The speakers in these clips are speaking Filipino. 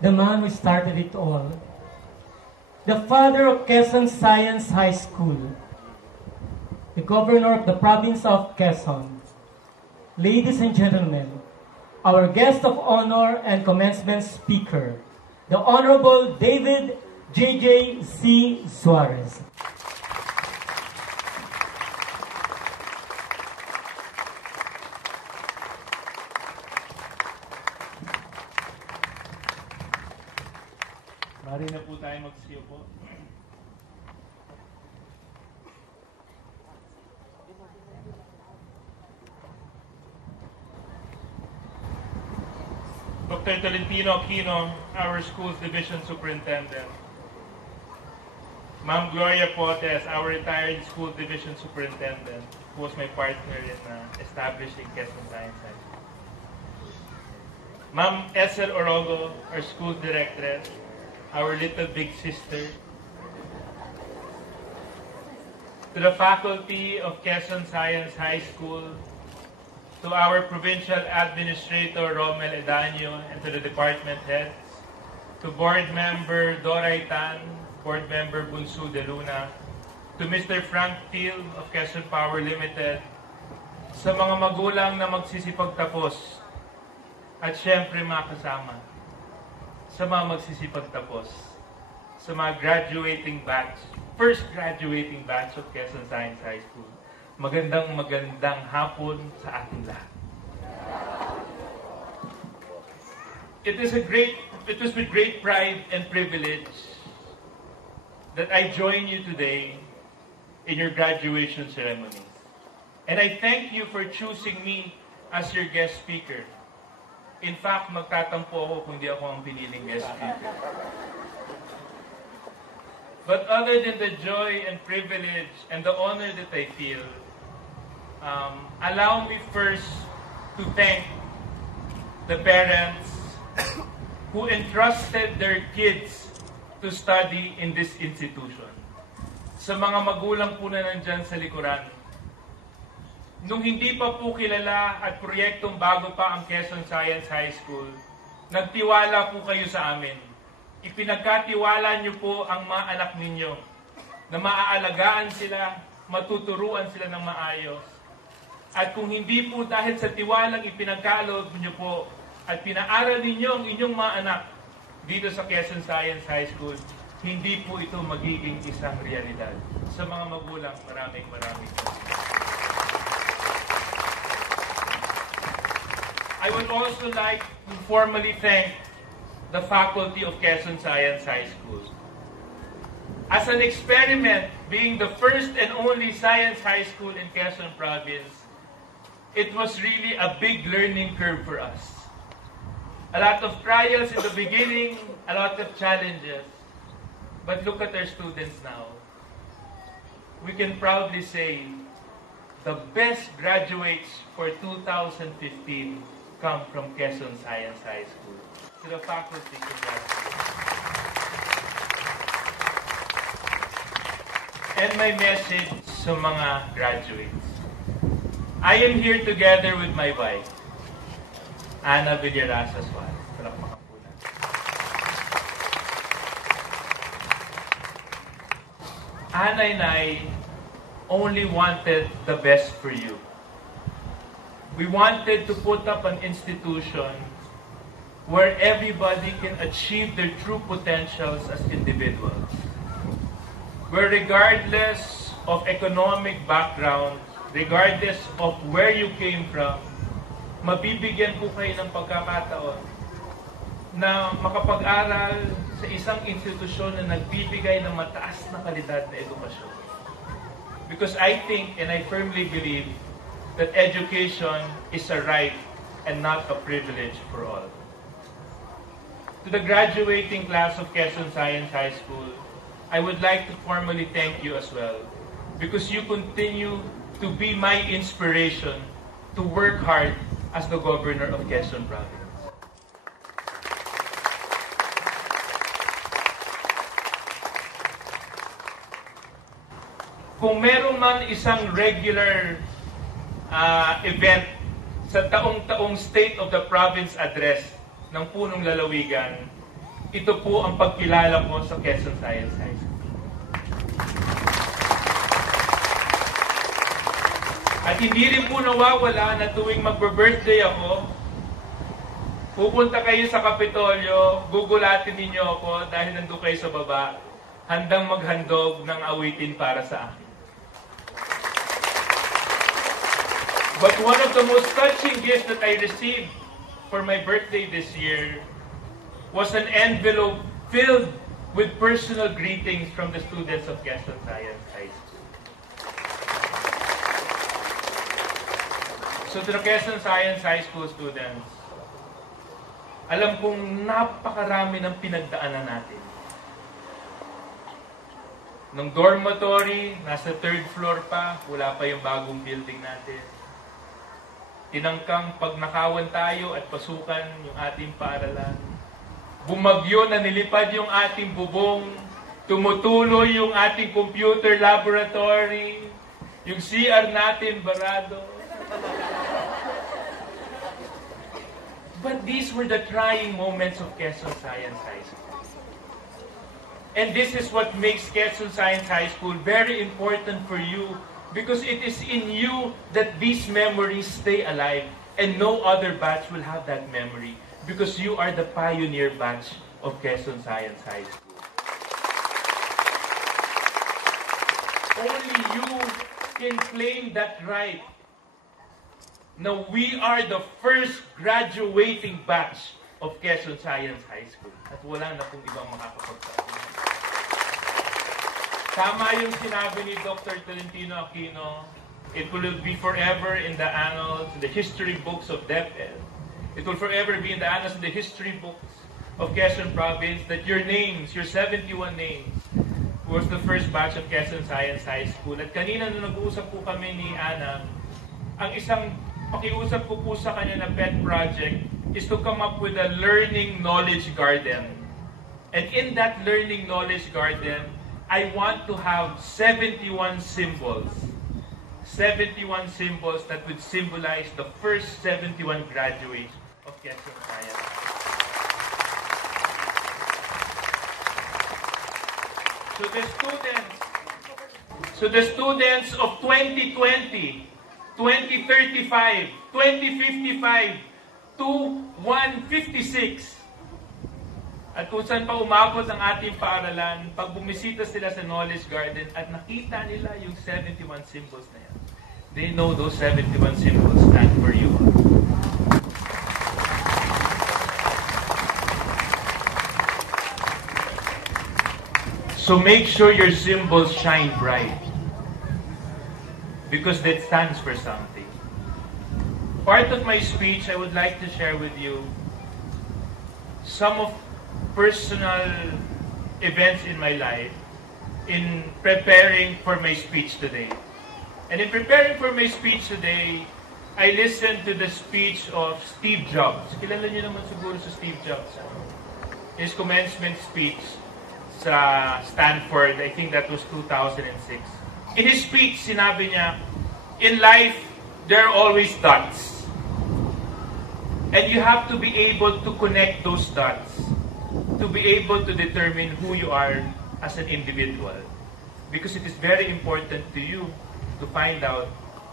the man who started it all, the father of Quezon Science High School, the governor of the province of Quezon. Ladies and gentlemen, our guest of honor and commencement speaker, the Honorable David J.J. C. Suarez. Mari na po tayo magsiyo po. Dr. Tolentino Aquino, our school's division superintendent. Ma'am Gloria Potes, our retired school division superintendent, who was my partner in establishing Quezon Science High School. Ma'am Esel Orogo, our school directress, our little big sister. To the faculty of Quezon Science High School, to our provincial administrator Romel Edanyo, and to the department heads, to board member Doray Tan, board member Bunsu De Luna, to Mr. Frank Thiel of Quezon Power Limited, sa mga magulang na magsisipagtapos, at syempre mga kasama, sa mga magsisipagtapos, sa mga graduating batch, first graduating batch of Quezon Science High School. Magandang hapon sa ating lahat. It was with great pride and privilege that I join you today in your graduation ceremonies. And I thank you for choosing me as your guest speaker. In fact, magtatampo ako kung di ako ang piniling guest speaker. But other than the joy and privilege and the honor that I feel, allow me first to thank the parents who entrusted their kids to study in this institution. Sa mga magulang po na nandyan sa likuran, nung hindi pa po kilala at proyektong bago pa ang Quezon Science High School, nagtiwala po kayo sa amin. Ipinagkatiwala niyo po ang mga anak ninyo na maaalagaan sila, matuturuan sila ng maayos. At kung hindi po dahil sa tiwalang ipinagkaloob niyo po at pinaaral ninyo ang inyong mga anak dito sa Quezon Science High School, hindi po ito magiging isang realidad. Sa mga magulang, maraming I would also like to formally thank the faculty of Quezon Science High School. As an experiment, being the first and only science high school in Quezon Province, it was really a big learning curve for us. A lot of trials in the beginning, a lot of challenges. But look at our students now. We can proudly say the best graduates for 2015 come from Quezon Science High School. To the faculty, congratulations. And my message sa mga graduates. I am here together with my wife, Ana Villarasa Suarez. Palakpakan po natin. Ana and I only wanted the best for you. We wanted to put up an institution where everybody can achieve their true potentials as individuals. Where regardless of economic background, regardless of where you came from, mabibigyan po kayo ng pagkakataon na makapag-aral sa isang institusyon na nagbibigay ng mataas na kalidad na edukasyon. Because I think and I firmly believe that education is a right and not a privilege for all. To the graduating class of Quezon Science High School, I would like to formally thank you as well because you continue to be my inspiration to work hard as the governor of Quezon Province. Kung meron man isang regular event sa taong-taong State of the Province Address ng punong lalawigan, ito po ang pagkilala ko sa Quezon Science High School. At hindi rin po nawawala na tuwing magbe-birthday ako, pupunta kayo sa Kapitolyo, gugulatin ninyo ako dahil nandun kayo sa baba, handang maghandog ng awitin para sa akin. But one of the most touching gifts that I received for my birthday this year was an envelope filled with personal greetings from the students of Quezon Science High School. So to the Quezon Science High School students, alam kong napakarami ng pinagdaanan natin. Nung dormitory, nasa 3rd floor pa, wala pa yung bagong building natin. Tinangkang pagnakawan tayo at pasukan yung ating paaralan. Bumagyo na nilipad yung ating bubong, tumutuloy yung ating computer laboratory, yung CR natin barado. But these were the trying moments of Quezon Science High School. And this is what makes Quezon Science High School very important for you, because it is in you that these memories stay alive, and no other batch will have that memory, because you are the pioneer batch of Quezon Science High School. Only you can claim that right. Now, we are the first graduating batch of Quezon Science High School. At wala na pong ibang makakapagsabi. Tama yung sinabi ni Dr. Tolentino Aquino, it will be forever in the annals, in the history books of DepEd. It will forever be in the annals, in the history books of Quezon Province, that your names, your 71 names, was the first batch of Quezon Science High School. At kanina nung nag-uusap po kami ni Ana, ang isang pakiusap ko po sa kanya na pet project is to come up with a learning knowledge garden. And in that learning knowledge garden, I want to have 71 symbols. 71 symbols that would symbolize the first 71 graduates of Quezon Science. So the students of 2020, 2035, 2055, to 156. At kung saan pa umabot ang ating paaralan, pag bumisita sila sa Knowledge Garden at nakita nila yung 71 symbols na yan, they know those 71 symbols stand for you. So make sure your symbols shine bright, because that stands for something. Part of my speech, I would like to share with you some of personal events in my life in preparing for my speech today. And in preparing for my speech today, I listened to the speech of Steve Jobs. Kilala niyo naman siguro si Steve Jobs. His commencement speech sa Stanford, I think that was 2006. In his speech, sinabi niya, in life, there are always dots. And you have to be able to connect those dots to be able to determine who you are as an individual. Because it is very important to you to find out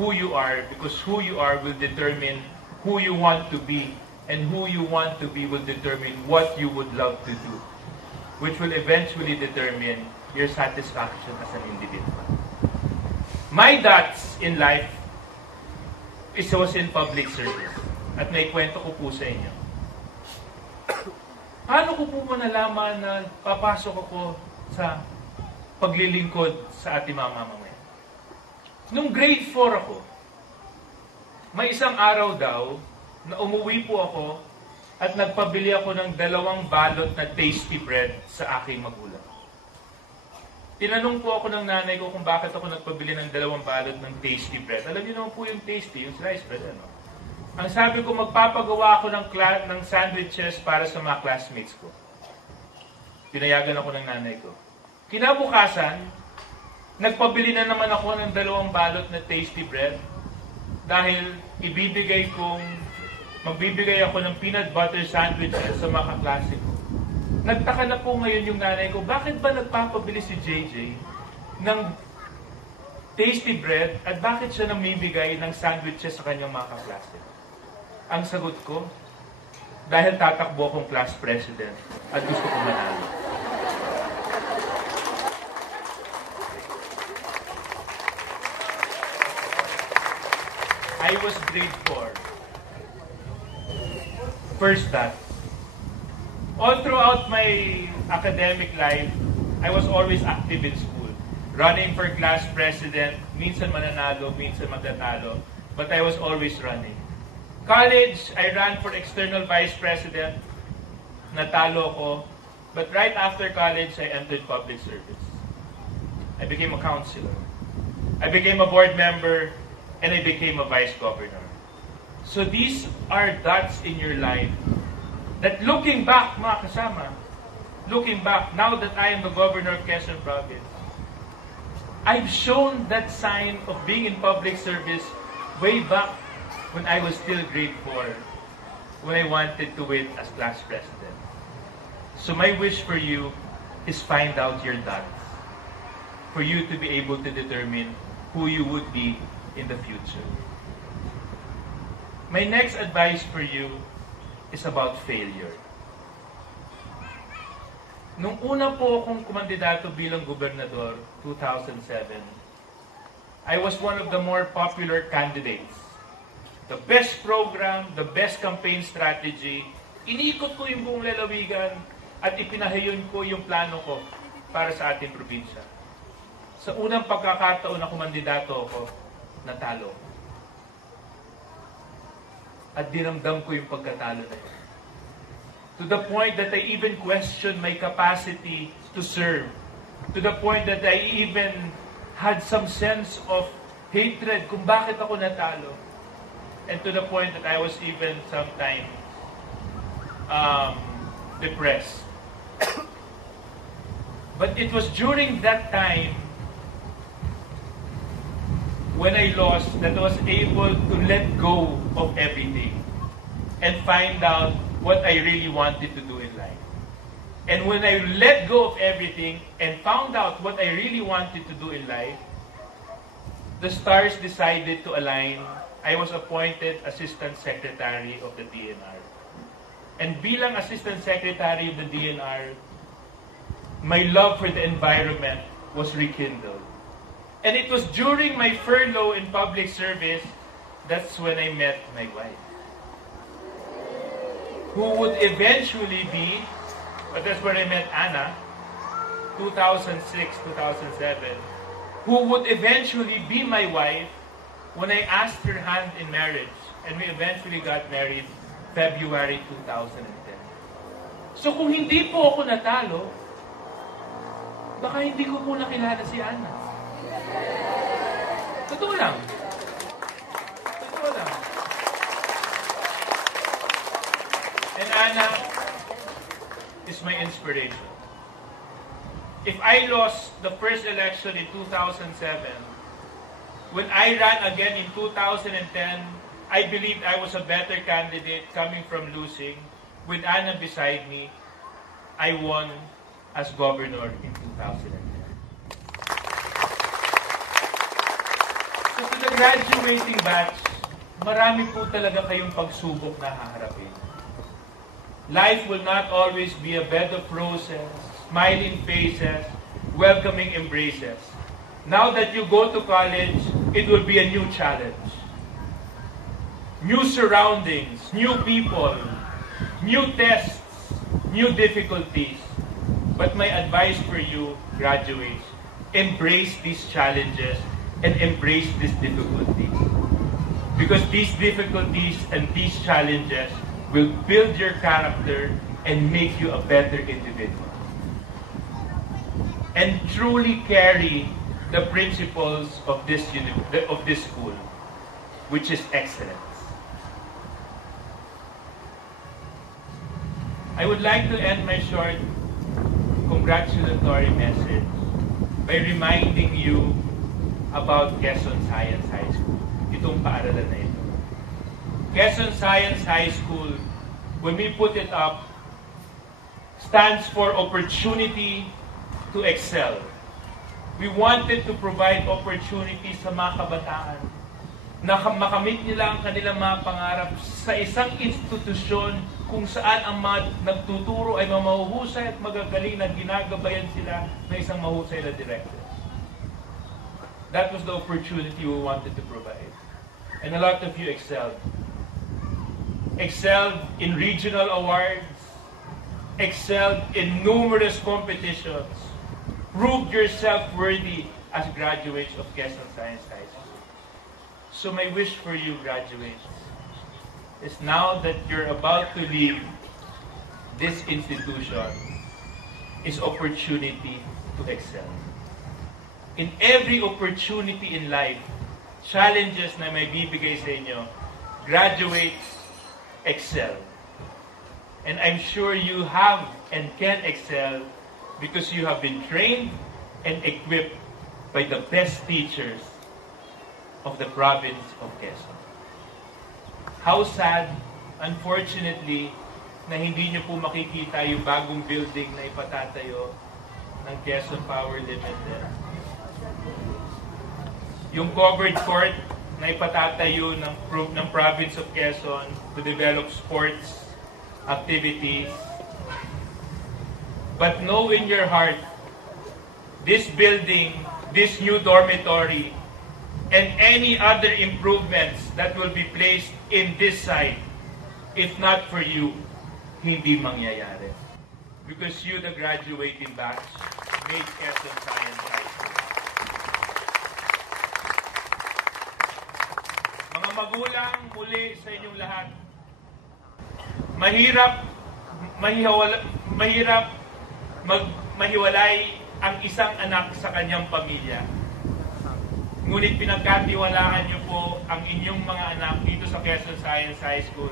who you are, because who you are will determine who you want to be, and who you want to be will determine what you would love to do, which will eventually determine your satisfaction as an individual. My dots in life was in public service. At may kwento ko po sa inyo. Paano ko po nalaman na papasok ako sa paglilingkod sa ating mga mamamayan? Nung grade 4 ako, may isang araw daw na umuwi po ako at nagpabili ako ng 2 balot na tasty bread sa aking magulang. Tinanong po ako ng nanay ko kung bakit ako nagpabili ng 2 balot ng tasty bread. Alam niyo naman po yung tasty, yung sliced bread, ano? Ang sabi ko, magpapagawa ako ng sandwiches para sa mga classmates ko. Pinayagan ako ng nanay ko. Kinabukasan, nagpabili na naman ako ng 2 balot na tasty bread dahil magbibigay ako ng peanut butter sandwiches sa mga kaklase ko. Nagtaka na po ngayon yung nanay ko, bakit ba nagpapabili si JJ ng tasty bread at bakit siya namibigay ng sandwiches sa kanyang mga kaklase? Ang sagot ko, dahil tatakbo akong class president at gusto ko manalo. I was grade 4. First that. All throughout my academic life, I was always active in school. Running for class president, minsan mananalo, minsan magtatalo, but I was always running. College, I ran for external vice president, natalo ko, but right after college, I entered public service. I became a counselor. I became a board member, and I became a vice governor. So these are dots in your life that looking back, mga kasama, looking back, now that I am the governor of Quezon Province, I've shown that sign of being in public service way back when I was still grade 4, when I wanted to win as class president. So my wish for you is find out your dots, for you to be able to determine who you would be in the future. My next advice for you is about failure. Nung una po akong kumandidato bilang gobernador, 2007, I was one of the more popular candidates. The best program, the best campaign strategy, inikot ko yung buong lalawigan at ipinahayon ko yung plano ko para sa ating probinsya. Sa unang pagkakataon na kumandidato ako, natalo. At dinamdam ko yung pagkatalo na yun. To the point that I even questioned my capacity to serve. To the point that I even had some sense of hatred kung bakit ako natalo. And to the point that I was even sometimes depressed. But it was during that time when I lost that I was able to let go of everything and find out what I really wanted to do in life. And when I let go of everything and found out what I really wanted to do in life, the stars decided to align. I was appointed Assistant Secretary of the DNR. And bilang Assistant Secretary of the DNR, my love for the environment was rekindled. And it was during my furlough in public service, that's when I met my wife. Who would eventually be, but that's where I met Anna, 2006, 2007, who would eventually be my wife when I asked her hand in marriage. And we eventually got married February 2010. So kung hindi po ako natalo, baka hindi ko po nakilala si Anna. Totoo lang. Totoo lang. And Anna is my inspiration. If I lost the first election in 2007, when I ran again in 2010, I believed I was a better candidate coming from losing. With Anna beside me, I won as governor in 2010. So to the graduating batch, marami po talaga kayong pagsubok na haharapin. Life will not always be a bed of roses, smiling faces, welcoming embraces. Now that you go to college, it will be a new challenge. New surroundings, new people, new tests, new difficulties. But my advice for you, graduates, embrace these challenges and embrace these difficulties. Because these difficulties and these challenges will build your character and make you a better individual. And truly carry the principles of this school, which is excellence. I would like to end my short congratulatory message by reminding you about Quezon Science High School. Itong paaralan na ito. Quezon Science High School, when we put it up, stands for opportunity to excel. We wanted to provide opportunity sa mga kabataan na makamit nila ang kanilang mga pangarap sa isang institusyon kung saan ang mga nagtuturo ay mahuhusay at magagaling na ginagabayan sila ng isang mahusay na director. That was the opportunity we wanted to provide. And a lot of you excelled. Excelled in regional awards, excelled in numerous competitions, proved yourself worthy as graduates of Quezon Science High School. So my wish for you, graduates, is now that you're about to leave this institution, is opportunity to excel. In every opportunity in life, challenges na may bibigay sa inyo, graduates, excel. And I'm sure you have and can excel because you have been trained and equipped by the best teachers of the province of Quezon. How sad, unfortunately, na hindi nyo po makikita yung bagong building na ipatatayo ng Quezon Power Limited. Yung covered court na ipatatayo ng province of Quezon to develop sports activities. But know in your heart, this building, this new dormitory, and any other improvements that will be placed in this site, if not for you, hindi mangyayari. Because you, the graduating batch, made Quezon Science High School. Mga magulang, muli sa inyong lahat, mahirap mahiwalay ang isang anak sa kanyang pamilya. Ngunit pinagkatiwalaan niyo po ang inyong mga anak dito sa Quezon Science High School.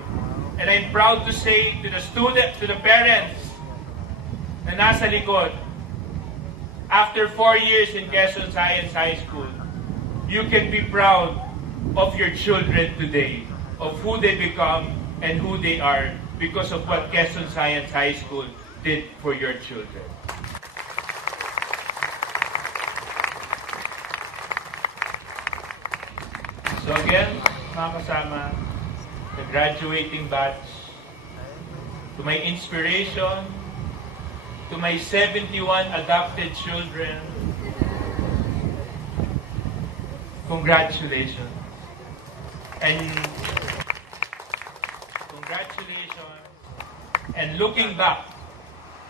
And I'm proud to say to the parents na nasa likod, after 4 years in Quezon Science High School, you can be proud of your children today, of who they become and who they are because of what Quezon Science High School did for your children. So again, mga kasama, the graduating batch, to my inspiration, to my 71 adopted children, congratulations. And congratulations. And looking back,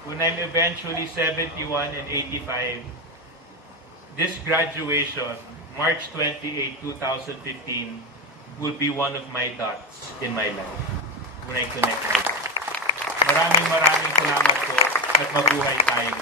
when I'm eventually 71 and 85, this graduation, March 28, 2015, will be one of my dots in my life when I connect my dots. Maraming salamat po at mabuhay tayo.